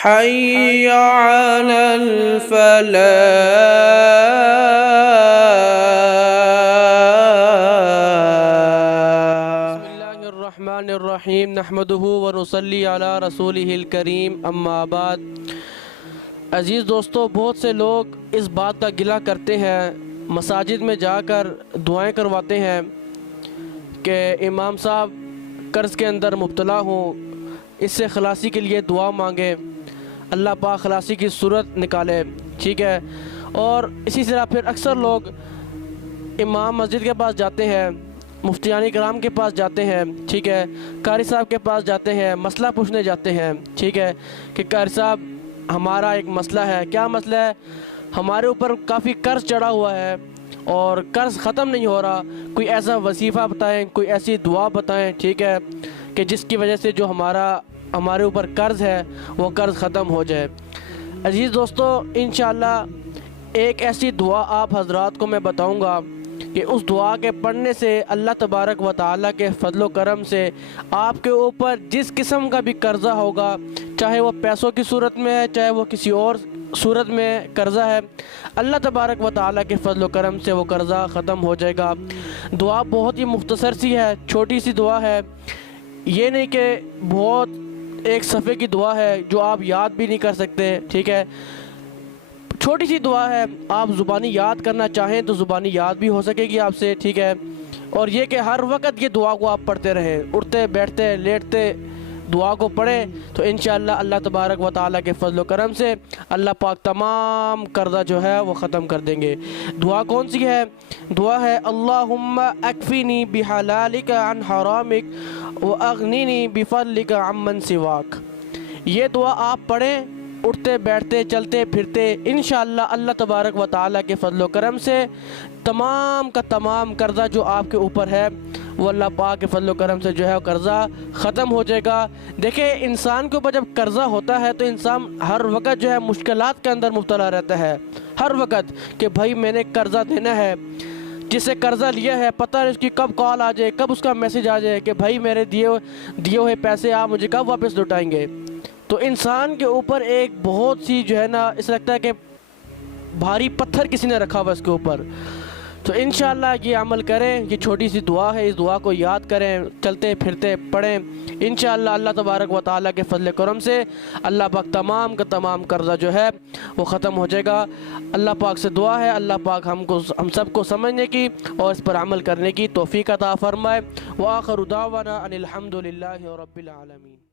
حي على الفلاح. بسم اللہ الرحمن الرحیم نحمدہ ونصلی علی رسولہ الکریم اما بعد. عزیز دوستو، بہت سے لوگ اس بات کا گلہ کرتے ہیں، مساجد میں جا کر دعائیں کرواتے ہیں کہ امام صاحب قرض کے اندر مبتلا ہوں، اس سے خلاصی کے لیے دعا مانگیں، اللہ پاک خلاصی کی صورت نکالے. ٹھیک ہے. اور اسی طرح پھر اکثر لوگ امام مسجد کے پاس جاتے ہیں، مفتیان کرام کے پاس جاتے ہیں، ٹھیک ہے، قاری صاحب کے پاس جاتے ہیں، مسئلہ پوچھنے جاتے ہیں، ٹھیک ہے، کہ قاری صاحب ہمارا ایک مسئلہ ہے. کیا مسئلہ ہے؟ ہمارے اوپر کافی قرض چڑھا ہوا ہے اور قرض ختم نہیں ہو رہا، کوئی ایسا وظیفہ بتائیں، کوئی ایسی دعا بتائیں، ٹھیک ہے، کہ جس کی وجہ سے جو ہمارے اوپر قرض ہے وہ قرض ختم ہو جائے. عزیز دوستو، انشاءاللہ ایک ایسی دعا آپ حضرات کو میں بتاؤں گا کہ اس دعا کے پڑھنے سے اللہ تبارک و تعالیٰ کے فضل و کرم سے آپ کے اوپر جس قسم کا بھی قرضہ ہوگا، چاہے وہ پیسوں کی صورت میں ہے، چاہے وہ کسی اور صورت میں قرضہ ہے، اللہ تبارک و تعالیٰ کے فضل و کرم سے وہ قرضہ ختم ہو جائے گا. دعا بہت ہی مختصر سی ہے، چھوٹی سی دعا ہے، یہ نہیں کہ بہت ایک صفحے کی دعا ہے جو آپ یاد بھی نہیں کر سکتے. ٹھیک ہے، چھوٹی سی دعا ہے، آپ زبانی یاد کرنا چاہیں تو زبانی یاد بھی ہو سکے گی آپ سے. ٹھیک ہے. اور یہ کہ ہر وقت یہ دعا کو آپ پڑھتے رہیں، اٹھتے بیٹھتے لیٹتے دعا کو پڑھیں تو انشاءاللہ اللہ تبارک و تعالیٰ کے فضل و کرم سے اللہ پاک تمام قرضہ جو ہے وہ ختم کر دیں گے. دعا کون سی ہے؟ دعا ہے اللہم اکفینی بحلالک عن حرامک واغنینی بفضلک عمن سواک. یہ دعا آپ پڑھیں اٹھتے بیٹھتے چلتے پھرتے، انشاءاللہ اللہ تبارک و تعالیٰ کے فضل و کرم سے تمام کا تمام قرضہ جو آپ کے اوپر ہے وہ اللہ پاک کے فضل و کرم سے جو ہے قرضہ ختم ہو جائے گا. دیکھیں، انسان کے اوپر جب قرضہ ہوتا ہے تو انسان ہر وقت جو ہے مشکلات کے اندر مبتلا رہتا ہے، ہر وقت کہ بھائی میں نے قرضہ دینا ہے، جس سے قرضہ لیا ہے پتہ نہیں اس کی کب کال آ جائے، کب اس کا میسج آ جائے کہ بھائی میرے دیے ہوئے پیسے آپ مجھے کب واپس لوٹائیں گے. تو انسان کے اوپر ایک بہت سی جو ہے نا، اس لگتا ہے کہ بھاری پتھر کسی نے رکھا ہوا اس کے اوپر. تو انشاءاللہ یہ عمل کریں، یہ چھوٹی سی دعا ہے، اس دعا کو یاد کریں، چلتے پھرتے پڑھیں، انشاءاللہ اللہ تبارک و تعالیٰ کے فضل کرم سے اللہ پاک تمام کا تمام قرضہ جو ہے وہ ختم ہو جائے گا. اللہ پاک سے دعا ہے اللہ پاک ہم سب کو سمجھنے کی اور اس پر عمل کرنے کی توفیق عطا فرمائے. وآخر دعوانا ان الحمد للہ رب العالمین.